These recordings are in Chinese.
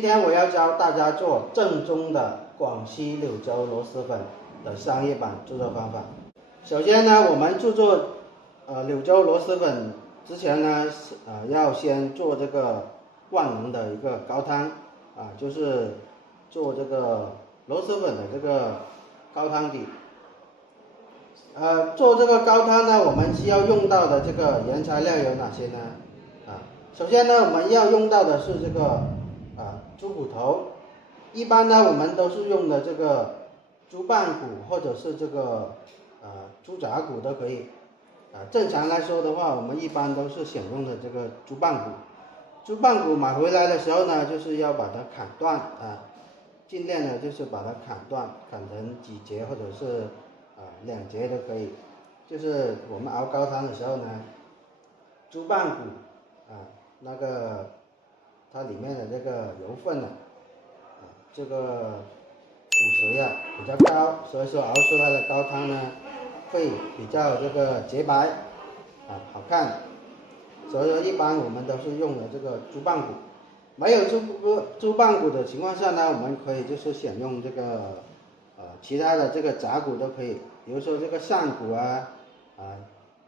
今天我要教大家做正宗的广西柳州螺蛳粉的商业版制作方法。首先呢，我们制作柳州螺蛳粉之前呢，要先做这个万能的一个高汤就是做这个螺蛳粉的这个高汤底。做这个高汤呢，我们需要用到的这个原材料有哪些呢？首先呢，我们要用到的是这个猪骨头，一般呢我们都是用的这个猪棒骨或者是这个猪杂骨都可以。正常来说的话，我们一般都是选用的这个猪棒骨。猪棒骨买回来的时候呢，就是要把它砍断尽量呢就是把它砍断，砍成几节或者是2节都可以。就是我们熬高汤的时候呢，猪棒骨那个它里面的这个油分这个骨髓比较高，所以说熬出来的高汤呢会比较这个洁白好看。所以说一般我们都是用的这个猪棒骨。没有猪棒骨的情况下呢，我们可以就是选用这个其他的这个杂骨都可以，比如说这个扇骨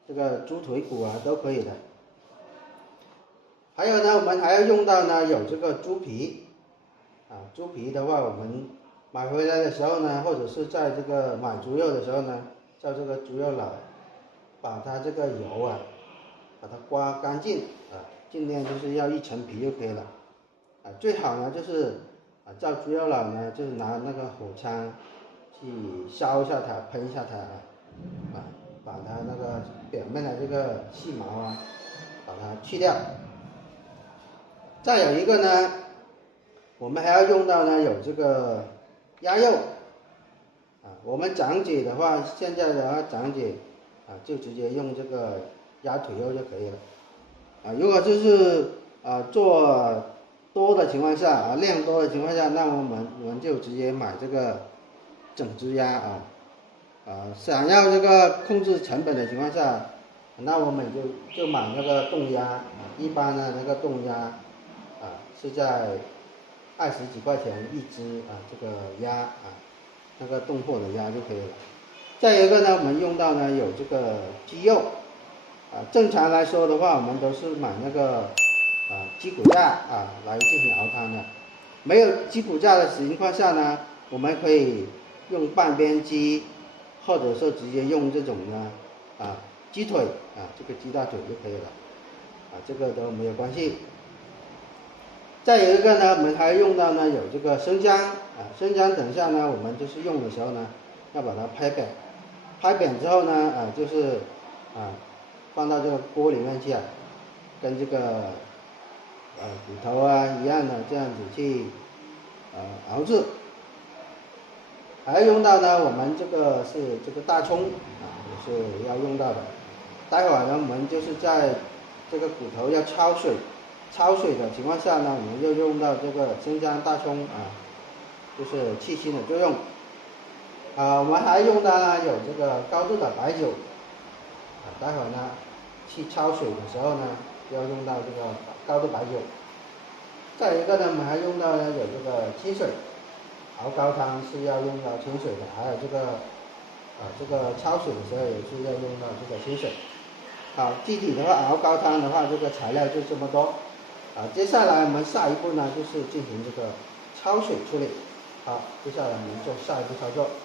这个猪腿骨都可以的。还有呢，我们还要用到呢有这个猪皮猪皮的话，我们买回来的时候呢，或者是在这个买猪肉的时候呢，叫这个猪肉佬把它这个油把它刮干净尽量就是要一层皮就可以了最好呢就是叫猪肉佬呢，就是拿那个火枪去烧一下它，喷一下它把它那个表面的这个细毛把它去掉。再有一个呢，我们还要用到呢有这个鸭肉我们讲解的话，现在的话讲解就直接用这个鸭腿肉就可以了如果就是做多的情况下量多的情况下，那我们就直接买这个整只鸭想要这个控制成本的情况下，那我们就买那个冻鸭一般呢那个冻鸭是在20几块钱一只这个鸭那个冻货的鸭就可以了。再有一个呢，我们用到呢有这个鸡肉正常来说的话，我们都是买那个鸡骨架来进行熬汤的。没有鸡骨架的情况下呢，我们可以用半边鸡，或者说直接用这种呢鸡腿这个鸡大腿就可以了这个都没有关系。再有一个呢，我们还用到呢有这个生姜生姜等下呢，我们就是用的时候呢，要把它拍扁，拍扁之后呢就是放到这个锅里面去跟这个骨头一样的这样子去熬制。还要用到呢，我们这个是这个大葱也是要用到的。待会儿呢，我们就是在这个骨头要焯水的情况下呢，我们又用到这个生姜大葱就是去腥的作用我们还用到呢有这个高度的白酒待会儿呢去焯水的时候呢，要用到这个高度白酒。再有一个呢，我们还用到呢有这个清水，熬高汤是要用到清水的，还有这个这个焯水的时候也是要用到这个清水。具体的话熬高汤的话，这个材料就这么多接下来我们下一步呢，就是进行这个焯水处理。接下来我们做下一步操作。